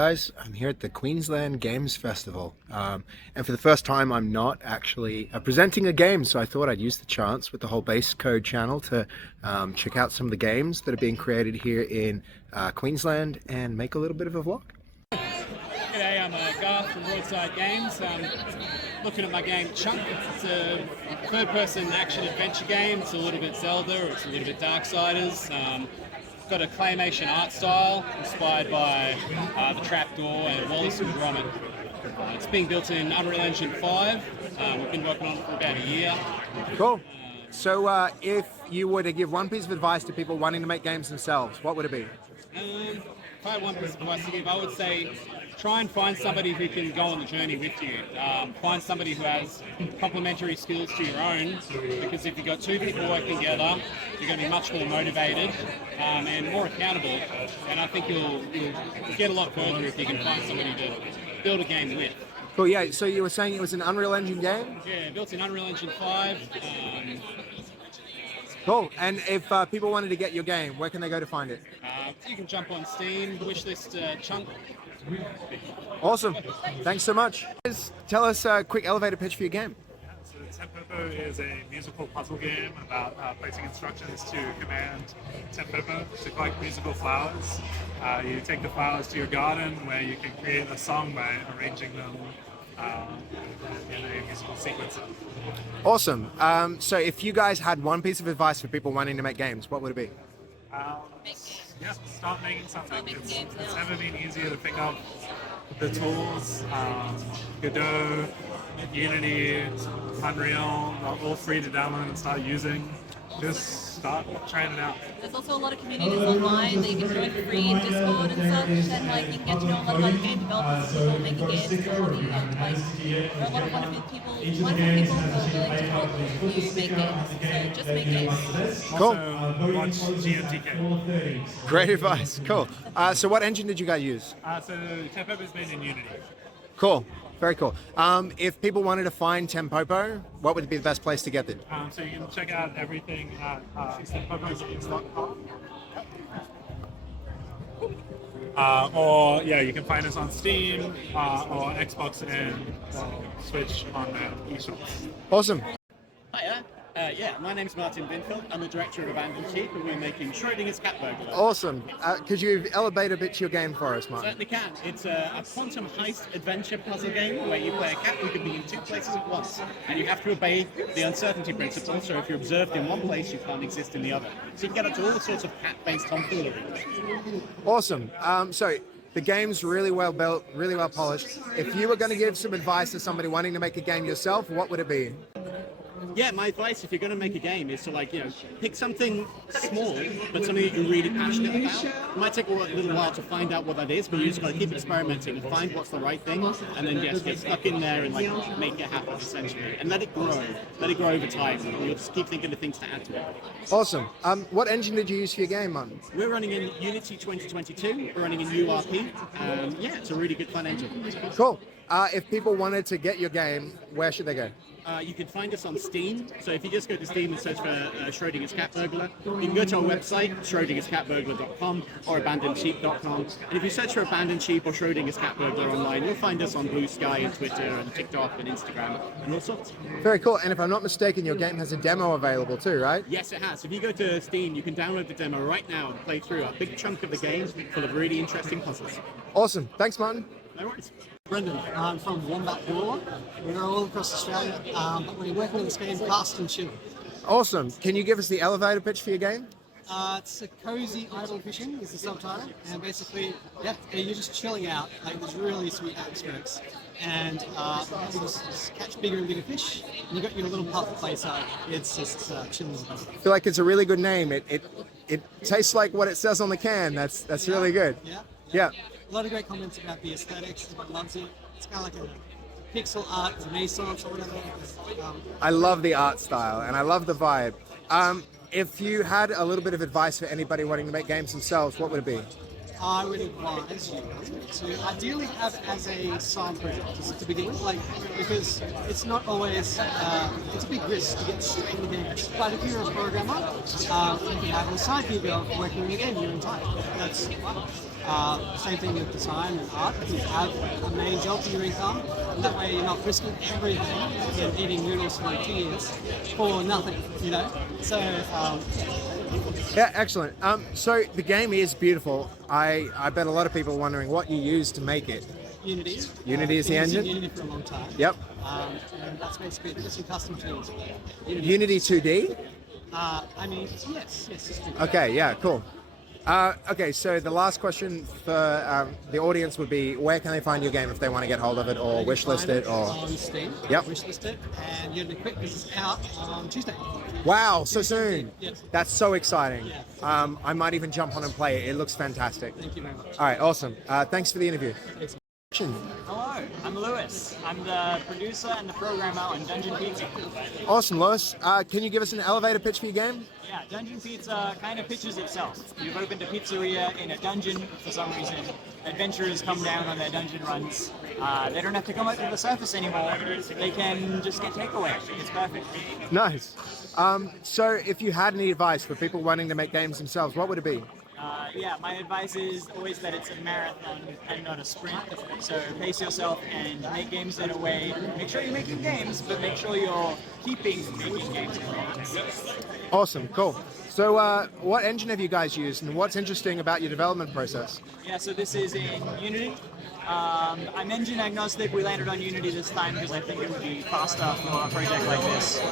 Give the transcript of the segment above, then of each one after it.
Guys, I'm here at the Queensland Games Festival, and for the first time I'm not actually presenting a game, so I thought I'd use the chance with the whole base code channel to check out some of the games that are being created here in Queensland and make a little bit of a vlog. G'day, I'm Garth from Roadside Games. Looking at my game Chunk. It's a third-person action-adventure game. It's a little bit Zelda, or it's a little bit Darksiders. Got a claymation art style inspired by the Trapdoor and Wallace and Gromit. It's being built in Unreal Engine 5. We've been working on it for about a year. Cool. So if you were to give one piece of advice to people wanting to make games themselves, what would it be? If I had one piece of advice to give, I would say try and find somebody who can go on the journey with you. Find somebody who has complementary skills to your own, because if you've got two people working together, you're going to be much more motivated and more accountable, and I think you'll get a lot further if you can find somebody to build a game with. Cool, yeah, so you were saying it was an Unreal Engine game? Yeah, built in Unreal Engine 5. Cool, and if people wanted to get your game, where can they go to find it? You can jump on Steam, wishlist Chunk. Awesome, thanks so much. Tell us a quick elevator pitch for your game. So Tempopo is a musical puzzle game about placing instructions to command Tempopo to collect musical flowers. You take the flowers to your garden where you can create a song by arranging them in a musical sequence. Awesome. So if you guys had one piece of advice for people wanting to make games, what would it be? Yeah, start making something. It's never been easier to pick up the tools. Godot, Unity, Unreal, are all free to download and start using. Just start trying it out. There's also a lot of communities online that you can join for free in Discord and such, and like you can get to know a lot of other game developers, people making games as a hobby, and like there are a lot of wonderful people who are willing to help you make games. So just make games. Cool. Also, watch GMTK. Great advice. Cool. So what engine did you guys use? So Tempopo is made in Unity. Cool. Very cool. If people wanted to find Tempopo, what would be the best place to get it? So you can check out everything at tempopogames.com. Or yeah, you can find us on Steam or Xbox and Switch on the eShops. Awesome. Hiya. Yeah, my name's Martin Binfield. I'm the director of Abandoned Sheep, and we're making Schrodingers Cat Burglar. Awesome. Could you elevate a bit your game for us, Martin? Certainly can. It's a quantum heist adventure puzzle game where you play a cat who can be in two places at once, and you have to obey the uncertainty principle. So if you're observed in one place, you can't exist in the other. So you can get up to all sorts of cat-based tomfoolery. Awesome. So the game's really well built, really well polished. If you were going to give some advice to somebody wanting to make a game yourself, what would it be? Yeah, my advice if you're going to make a game is to pick something small, but something that you're really passionate about. It might take a little while to find out what that is, but you just got to keep experimenting and find what's the right thing, and then just get stuck in there and make it happen essentially, and let it grow over time. And you'll just keep thinking of things to add to it. Awesome. What engine did you use for your game, Martin? We're running in Unity 2022. We're running in URP. Yeah, it's a really good fun engine. Cool. If people wanted to get your game, where should they go? You can find us on Steam. So if you just go to Steam and search for Schrodingers Cat Burglar, you can go to our website, schrodingerscatburglar.com or abandonedsheep.com. And if you search for Abandoned Sheep or Schrodingers Cat Burglar online, you'll find us on Blue Sky and Twitter and TikTok and Instagram and all sorts. Very cool. And if I'm not mistaken, your game has a demo available too, right? Yes, it has. If you go to Steam, you can download the demo right now and play through a big chunk of the game full of really interesting puzzles. Awesome. Thanks, Martin. No worries. Brendan, I'm from Wombat Brawler. We're all across Australia, but we're working on this game Cast and Chill. Awesome. Can you give us the elevator pitch for your game? It's a cozy idle fishing is the subtitle, and basically, yeah, you're just chilling out. Like there's really sweet atmospherics, and you just catch bigger and bigger fish. And you got your little puff place out. It's just chilling. I feel like it's a really good name. It tastes like what it says on the can. That's really good. Yeah. A lot of great comments about the aesthetics. Everyone loves it. It's kind of like a pixel art renaissance or whatever. I love the art style and I love the vibe. If you had a little bit of advice for anybody wanting to make games themselves, what would it be? I would advise you to ideally have it as a side project to begin with, because it's not always, it's a big risk to get straight into games. But if you're a programmer, you can have a side gig of working in a game your entire. That's fun. Same thing with design and art. You have a main job for your income. That way you're not risking everything and eating noodles for 2 years for nothing, you know? So, Yeah, excellent. So the game is beautiful. I bet a lot of people are wondering what you use to make it. Unity. Unity is the Been using engine? Unity for a long time. Yep. And that's basically it. Just some custom tools. Unity 2D? I mean, yes, just do that. Okay, yeah, cool. Okay, so the last question for the audience would be, where can they find your game if they want to get hold of it or You can wishlist find it or... on Steam. Yep. Wishlist it, and you're gonna be quick because it's out on Tuesday. Wow, so soon. Yes. That's so exciting. Yeah. I might even jump on and play it. It looks fantastic. Thank you very much. All right, awesome. Thanks for the interview. Hello, I'm Lewis. I'm the producer and the programmer on Dunegon Pizza. Awesome, Lewis. Can you give us an elevator pitch for your game? Yeah, Dunegon Pizza kind of pitches itself. You've opened a pizzeria in a dungeon for some reason. Adventurers come down on their dungeon runs. They don't have to come up to the surface anymore. They can just get takeaway. It's perfect. Nice. So if you had any advice for people wanting to make games themselves, what would it be? Yeah, my advice is always that it's a marathon and not a sprint. So pace yourself and make games in a way. Make sure you're making games, but make sure you're keeping making games. Awesome, cool. So what engine have you guys used and what's interesting about your development process? Yeah, so this is in Unity. I'm engine agnostic. We landed on Unity this time because I think it would be faster for a project like this.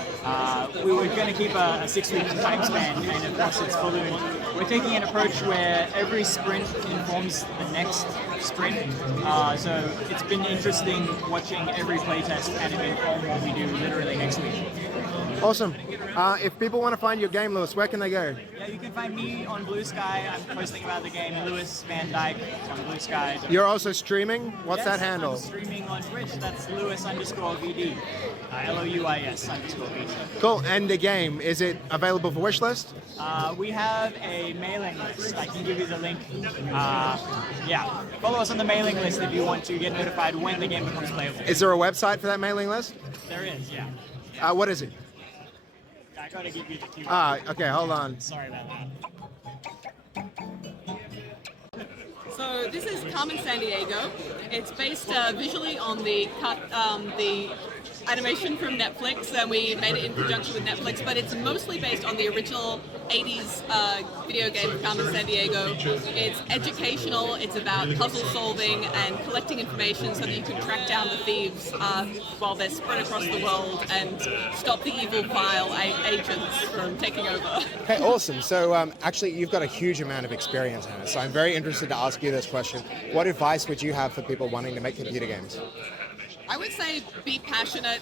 We were going to keep a 6-week time span, and of course it's ballooned. We're taking an approach where every sprint informs the next sprint. So it's been interesting watching every playtest kind of inform what we do literally next week. Awesome. If people want to find your game, Lewis, where can they go? Yeah, you can find me on Blue Sky. I'm posting about the game, Lewis Van Dyke on Blue Sky. You're also streaming? What's that Yes, handle? I'm streaming on Twitch. That's Lewis_VD. LOUIS_VD. Cool. And the game, is it available for wishlist? We have a mailing list. I can give you the link. Yeah, follow us on the mailing list if you want to get notified when the game becomes playable. Is there a website for that mailing list? There is, yeah. What is it? I gotta give you the QR. Okay, hold on. Sorry about that. So this is Carman Sandiego. It's based visually on the animation from Netflix, and we made it in conjunction with Netflix, but it's mostly based on the original 80s video game Carman Sandiego. It's educational, it's about puzzle solving and collecting information so that you can track down the thieves while they're spread across the world and stop the evil file agents from taking over. Okay, awesome. So actually, you've got a huge amount of experience in it, so I'm very interested to ask you this question. What advice would you have for people wanting to make computer games? I would say be passionate,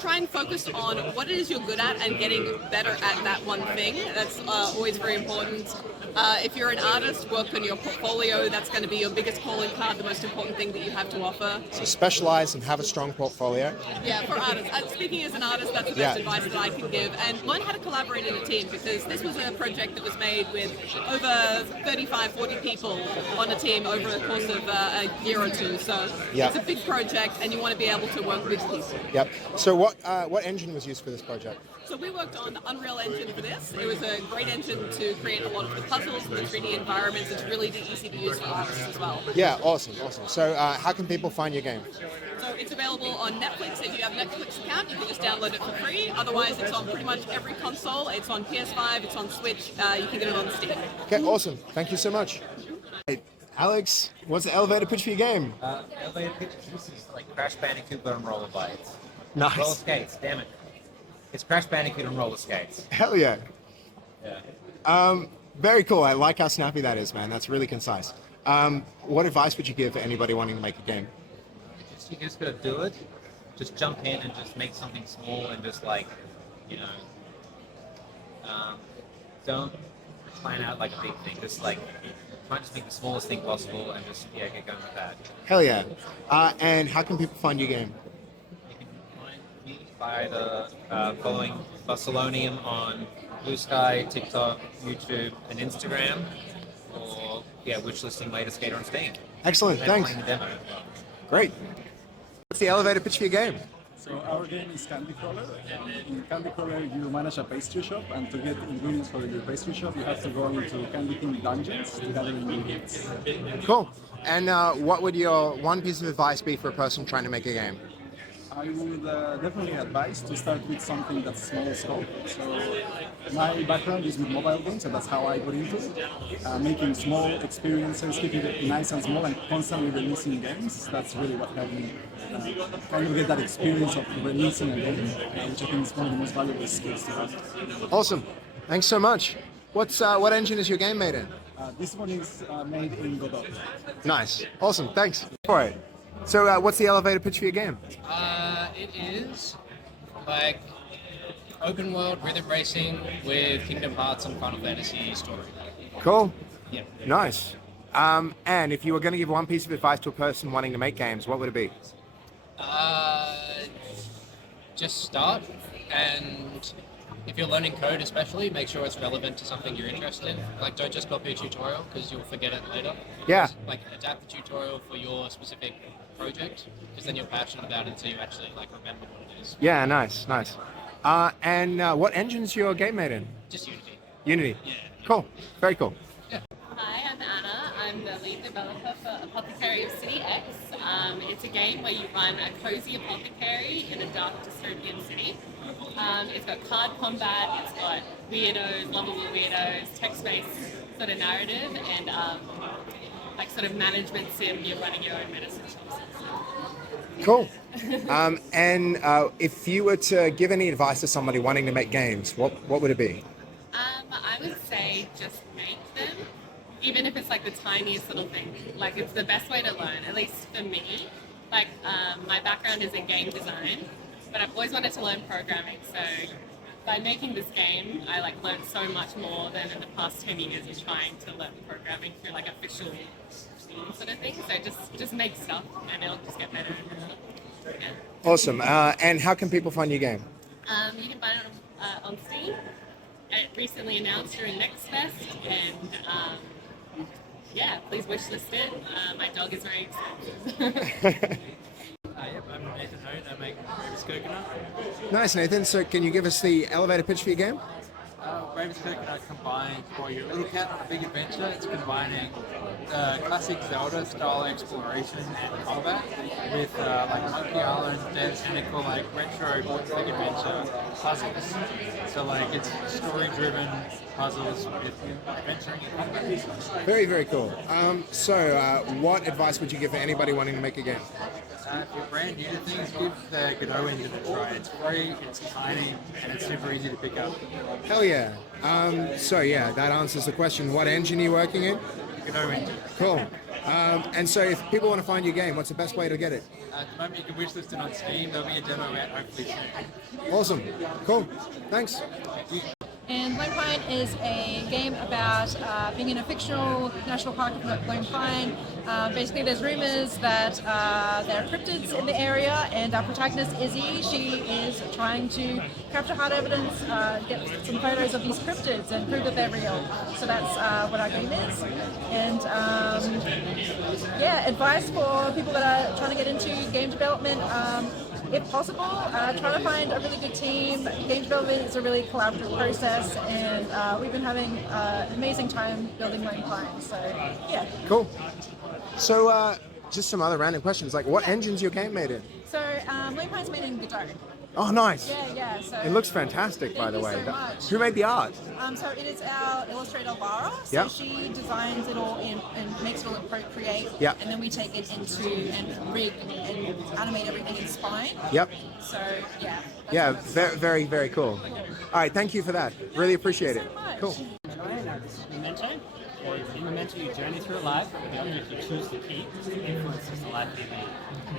try and focus on what it is you're good at and getting better at that one thing. That's always very important. If you're an artist, work on your portfolio. That's going to be your biggest calling card, the most important thing that you have to offer. So specialize and have a strong portfolio. Yeah, for artists. Speaking as an artist, that's the best advice that I can give. And learn how to collaborate in a team, because this was a project that was made with over 35, 40 people on a team over the course of a year or two. So it's a big project, and you want to be able to work with people. Yep. So what engine was used for this project? So we worked on the Unreal Engine for this. It was a great engine to create a lot of the puzzles and the 3D environments. It's really easy to use for artists as well. Yeah, awesome. So how can people find your game? So it's available on Netflix. If you have a Netflix account, you can just download it for free. Otherwise, it's on pretty much every console. It's on PS5, it's on Switch. You can get it on Steam. Okay, awesome. Thank you so much. Hey, Alex, what's the elevator pitch for your game? Elevator pitch. This is like Crash Bandicoot but on rollerblades. Nice. Roller skates, damn it. It's Crash Bandicoot on roller skates. Hell yeah. Yeah. Very cool. I like how snappy that is, man. That's really concise. What advice would you give for anybody wanting to make a game? You just gotta do it. Just jump in and just make something small and just like, don't plan out like a big thing. Just like try and just make the smallest thing possible and just get going with that. Hell yeah. And how can people find your game? You can find me by following Barcelonium on Blue Sky, TikTok, YouTube, and Instagram, or wishlisting Later Skater on Steam. Excellent. And Thanks. playing the demo. Great. What's the elevator pitch for your game? So our game is Candy Crawler. In Candy Crawler, you manage a pastry shop, and to get ingredients for your pastry shop, you have to go into candy-themed dungeons to gather ingredients. Cool. And what would your one piece of advice be for a person trying to make a game? I would definitely advise to start with something that's small scope. So my background is with mobile games, and that's how I got into it. Making small experiences, keeping it nice and small, and constantly releasing games. That's really what helped me kind of get that experience of releasing a game, which I think is one of the most valuable skills to have. Awesome. Thanks so much. What engine is your game made in? This one is made in Godot. Nice. Awesome. Thanks for it. So what's the elevator pitch for your game? It is like open world rhythm racing with Kingdom Hearts and Final Fantasy story. Cool. Yeah. Nice. And if you were going to give one piece of advice to a person wanting to make games, what would it be? Just start, and if you're learning code especially, make sure it's relevant to something you're interested in. Like, don't just copy a tutorial because you'll forget it later. Yeah. Like, adapt the tutorial for your specific project, because then you're passionate about it, so you actually like remember what it is. Yeah, nice. And what engine's your game made in? Just Unity. Unity. Yeah. Cool. Very cool. Hi, I'm Anna. I'm the lead developer for Apothecary of City X. It's a game where you run a cozy apothecary in a dark dystopian city. It's got card combat, it's got weirdos, lovable weirdos, text-based sort of narrative, and like sort of management sim. You're running your own medicine shops. Cool. And if you were to give any advice to somebody wanting to make games, what would it be? I would say just make them, even if it's like the tiniest little thing. Like, it's the best way to learn, at least for me. Like, my background is in game design, but I've always wanted to learn programming. So by making this game, I like learned so much more than in the past 10 years of trying to learn programming through like official sort of thing. So just make stuff and it'll just get better. Yeah. Awesome. And how can people find your game? You can find it on Steam. It recently announced during Next Fest, and yeah, please wishlist it. My dog is very excited. Yep, I'm Nathan Hote. I make Bravest Coconut. Nice, Nathan. So can you give us the elevator pitch for your game? Bravest Coconut combines for your little cat on a big adventure. It's combining classic Zelda-style exploration and combat with like Monkey Island, Dance Pinnacle, like retro point-click adventure puzzles. So like it's story-driven puzzles with adventuring and combat. Very, very cool. So what advice would you give to anybody wanting to make a game? If you're brand new to things, give the Godot engine a try. It's free, it's tiny, and it's super easy to pick up. Hell yeah. So yeah, that answers the question. What engine are you working in? Godot engine. Cool. And so if people want to find your game, what's the best way to get it? At the moment, you can wishlist it on Steam. There'll be a demo out hopefully soon. Awesome. Cool. Thanks. And Lone Pine is a game about being in a fictional national park of Lone Pine. Basically, there's rumors that there are cryptids in the area, and our protagonist, Izzy, she is trying to capture hard evidence, get some photos of these cryptids and prove that they're real. So that's what our game is. And yeah, advice for people that are trying to get into game development. If possible, try to find a really good team. Game development is a really collaborative process, and we've been having an amazing time building Lone Pine. So, yeah. Cool. So, just some other random questions, like what engine's your game made in? So, Lone Pine's made in Godot. Oh, nice. Yeah. So It looks fantastic, by the way. Thank you so much. Who made the art? So it is our illustrator Lara. So Yep. she designs it all in and makes it all in Procreate. Yep. And then we take it into and rig and animate everything in Spine. Yep. So yeah. Yeah, very, very, very cool. All right, thank you for that. Really appreciate it. Cool. This is Momento. In Momento, you journey through a life, but the object you choose to keep influences the life you lead.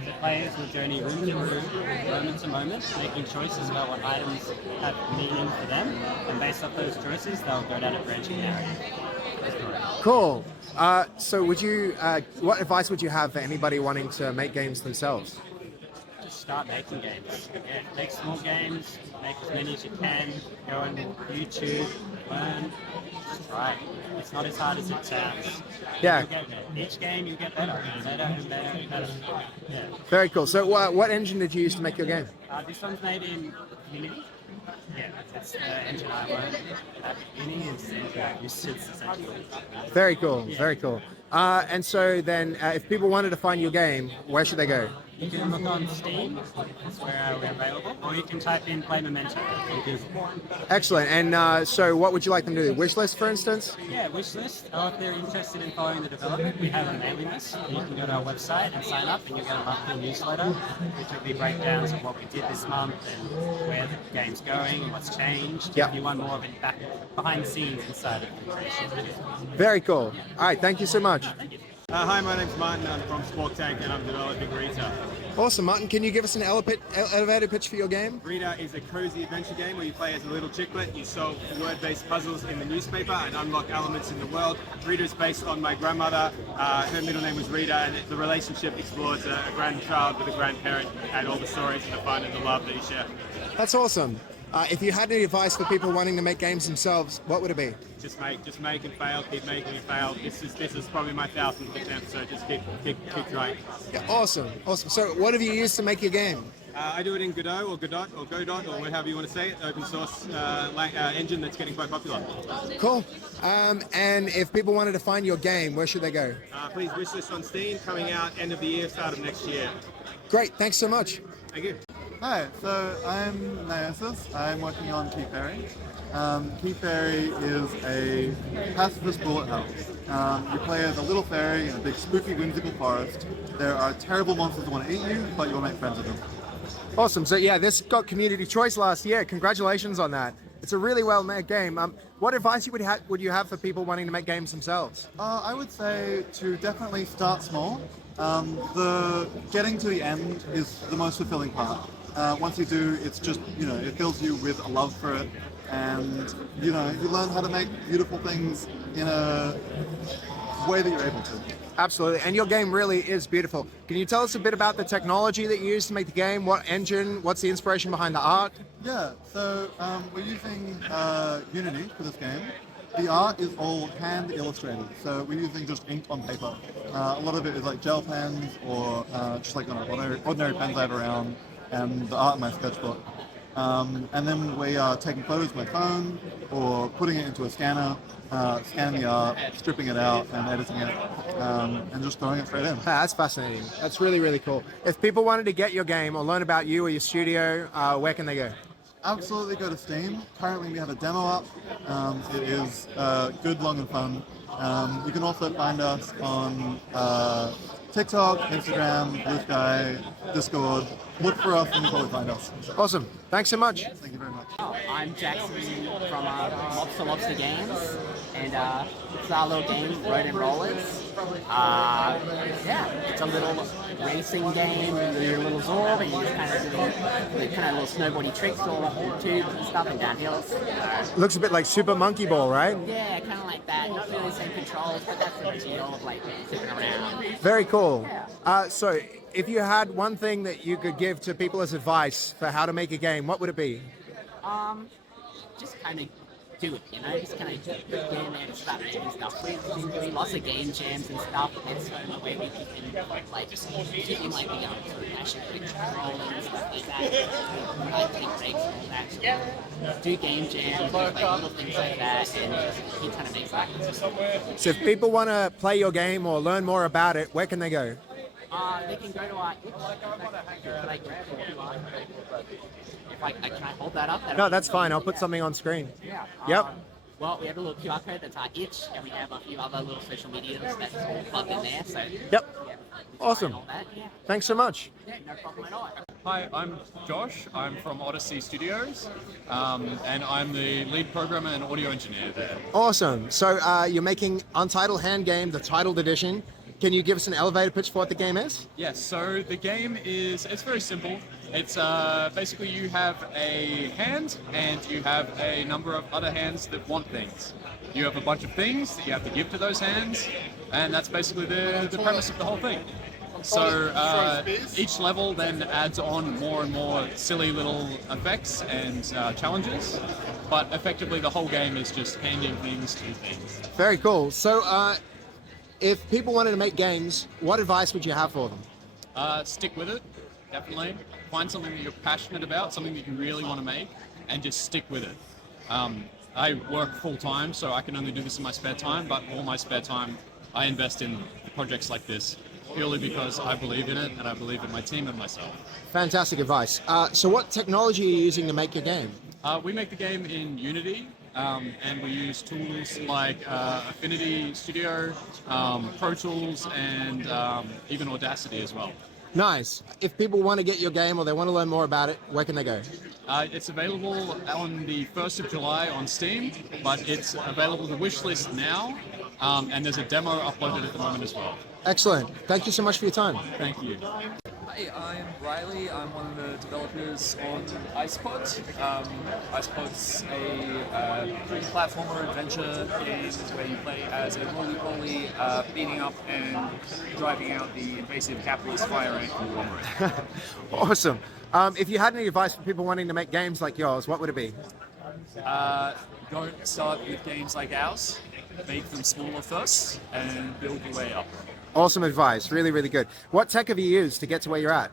The players will journey room to room, moment to moment, making choices about what items have meaning for them, and based off those choices, they'll go down a branching narrative. Cool. So would you, what advice would you have for anybody wanting to make games themselves? Just start making games. Yeah, make small games, make as many as you can, go on YouTube, learn, just try. It's not as hard as it sounds. Yeah. You'll get there. Each game you get better and better and better and better. Yeah. Very cool. So what engine did you use to make your game? This one's made in Unity. Yeah, it's the engine I learned at uni and used essentially. Very cool. Yeah. Very cool. And so then, if people wanted to find your game, where should they go? You can look on Steam, that's where we're available, or you can type in Play Momento on Google. Excellent. And so what would you like them to do? Wishlist, for instance? Yeah, wishlist. If they're interested in following the development, we have a mailing list. You can go to our website and sign up, and you'll get a monthly newsletter, which will be breakdowns of what we did this month and where the game's going and what's changed. Yeah. If you want more of it behind the scenes inside of the creation. Very cool. All right. Thank you so much. Hi, my name's Martin. I'm from Spork Tank and I'm developing Rita. Awesome, Martin. Can you give us an elevator pitch for your game? Rita is a cozy adventure game where you play as a little chicklet. You solve word-based puzzles in the newspaper and unlock elements in the world. Rita is based on my grandmother. Her middle name was Rita, and the relationship explores a grandchild with a grandparent and all the stories and the fun and the love that you share. That's awesome. If you had any advice for people wanting to make games themselves, what would it be? Just make and fail. Keep making and fail. This is probably my 1000th attempt, so just keep trying. Yeah, awesome. So what have you used to make your game? I do it in Godot or Godot or Godot or whatever you want to say it. Open source engine that's getting quite popular. Cool. And if people wanted to find your game, where should they go? Please wishlist on Steam. Coming out end of the year, start of next year. Great. Thanks so much. Thank you. Hi, so I'm Niosis. I'm working on Key Fairy. Key Fairy is a pacifist bullet hell. You play as a little fairy in a big spooky whimsical forest. There are terrible monsters that want to eat you, but you'll make friends with them. Awesome. So yeah, this got community choice last year. Congratulations on that. It's a really well-made game. What advice would you have for people wanting to make games themselves? I would say to definitely start small. The getting to the end is the most fulfilling part. Once you do, it's just, it fills you with a love for it, and you learn how to make beautiful things in a way that you're able to. Absolutely, and your game really is beautiful. Can you tell us a bit about the technology that you used to make the game? What engine? What's the inspiration behind the art? Yeah, so we're using Unity for this game. The art is all hand illustrated, so we're using just ink on paper. A lot of it is like gel pens or just like ordinary pens I have around, and the art in my sketchbook. And then we are taking photos with my phone or putting it into a scanner, scanning the art, stripping it out and editing it, and just throwing it straight in. That's fascinating. That's really, really cool. If people wanted to get your game or learn about you or your studio, where can they go? Absolutely go to Steam. Currently we have a demo up. It is good, long and fun. You can also find us on TikTok, Instagram, Blue Sky, Discord. Look for us and you'll probably find us. Awesome. Thanks so much. Thank you very much. I'm Jackson from Lobster Games, and it's our little game, Rodent Rollers. Yeah, it's a little racing game. You're a little Zorb, and you just kind of do little snowboardy tricks all up the tubes and stuff and downhills. Looks a bit like Super Monkey Ball, right? Yeah, kind of like that. Not really the same controls, but that's the deal of like zipping around. Very cool. So, if you had one thing that you could give to people as advice for how to make a game, what would it be? Just kind of do it, just kind of get in there and start doing stuff. We've been doing lots of game jams and stuff, and there's so much way we can keeping like the passion for controlling and stuff like that. Take breaks and all that. Do game jams, like little things like that, and just keep trying to make stuff. So if people want to play your game or learn more about it, where can they go? They can go to our can I hold that up? No, that's fine. I'll put something on screen. Yeah. Yep. Well, we have a little QR code that's our itch, and we have a few other little social medias that's all plugged in there. So. Yep. Yeah, Awesome. yeah. Thanks so much. Yeah, no problem at all. Hi, I'm Josh. I'm from Odyssey Studios, and I'm the lead programmer and audio engineer there. Awesome. So you're making Untitled Hand Game, the Titled Edition. Can you give us an elevator pitch for what the game is? Yes, so the game it's very simple. It's basically you have a hand and you have a number of other hands that want things. You have a bunch of things that you have to give to those hands, and that's basically the premise of the whole thing. So each level then adds on more and more silly little effects and challenges. but effectively the whole game is just handing things to things. Very cool. So, if people wanted to make games, what advice would you have for them? Stick with it, definitely. Find something that you're passionate about, something that you really want to make, and just stick with it. I work full time, so I can only do this in my spare time, but all my spare time I invest in projects like this, purely because I believe in it and I believe in my team and myself. Fantastic advice. So what technology are you using to make your game? We make the game in Unity, and we use tools like Affinity Studio, Pro Tools, and even Audacity as well. Nice. If people want to get your game or they want to learn more about it, where can they go? It's available on the 1st of July on Steam, but it's available to wishlist now, and there's a demo uploaded at the moment as well. Excellent. Thank you so much for your time. Thank you. Hi, I'm Riley. I'm one of the developers on Isopod. Isopod's a platformer adventure game where you play as a roly-poly beating up and driving out the invasive capitalist fire ant conglomerate. Awesome. If you had any advice for people wanting to make games like yours, what would it be? Don't start with games like ours. Make them smaller first and build your way up. Awesome advice. Really, really good. What tech have you used to get to where you're at?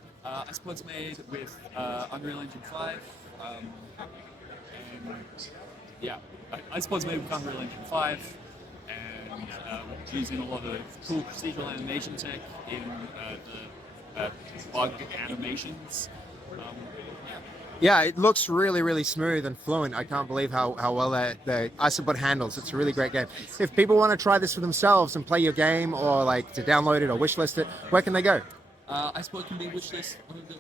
Isopod's made with Unreal Engine 5. And yeah, Isopod's made with Unreal Engine 5 and using a lot of cool procedural animation tech in the bug animations. Yeah, it looks really, really smooth and fluent. I can't believe how well the Isopod handles. It's a really great game. If people want to try this for themselves and play your game or like to download it or wishlist it, where can they go? Isopod can be wishlisted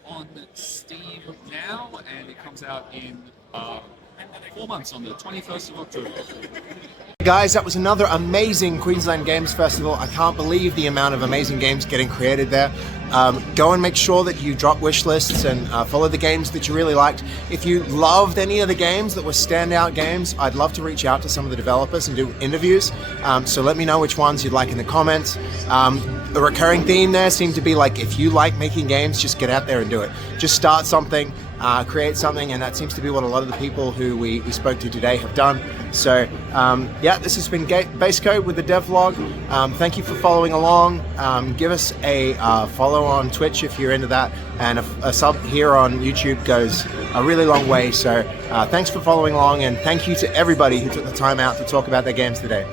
on Steam now, and it comes out in 4 months on the 21st of October. Guys, that was another amazing Queensland Games Festival. I can't believe the amount of amazing games getting created there. Go and make sure that you drop wish lists and follow the games that you really liked. If you loved any of the games that were standout games, I'd love to reach out to some of the developers and do interviews. So let me know which ones you'd like in the comments. The recurring theme there seemed to be like, if you like making games, just get out there and do it. Just start something, create something, and that seems to be what a lot of the people who we spoke to today have done. So yeah, this has been Base Code with the devlog. Thank you for following along. Give us a follow on Twitch if you're into that, and a sub here on YouTube goes a really long way. So thanks for following along, and thank you to everybody who took the time out to talk about their games today.